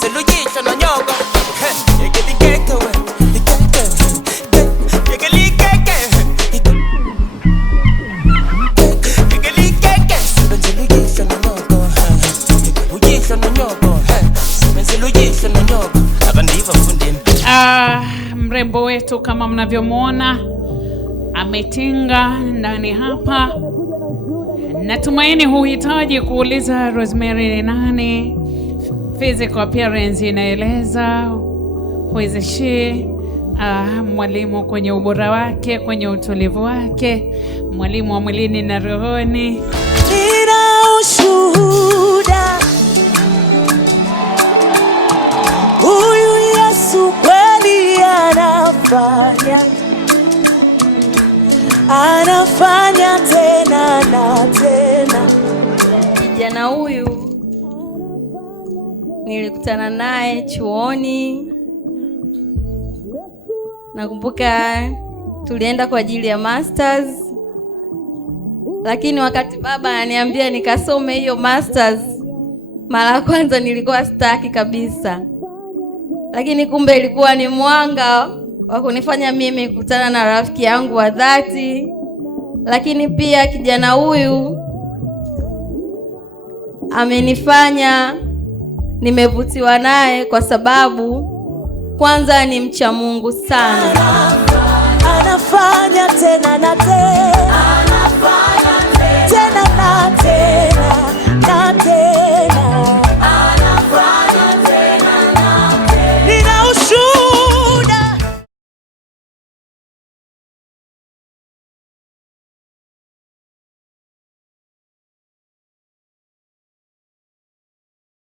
Simenzelujisho na nyogo mrembo wetu kama mnavyomwona ametinga ndani hapa. Natumaini huhitaji kuuliza Rosemary ni nani. Physical appearance inaeleza who is she. Mwalimu kwenye ubora wake, kwenye utulivu wake, mwalimu wa mwilini na rohoni. Nina ushuhuda, huyu Yesu kweli anafanya tena na tena. Kijana huyu nilikutana naye chuoni. Nakumbuka tulienda kwa ajili ya masters, lakini wakati baba ananiambia nikasome hiyo masters, mara ya kwanza nilikuwa sitaki kabisa, lakini kumbe ilikuwa ni mwanga wa kunifanya mimi kukutana na rafiki yangu wa dhati. Lakini pia kijana huyu amenifanya nimevutiwa naye kwa sababu kwanza ni mcha Mungu sana. Anafanya tena na tena.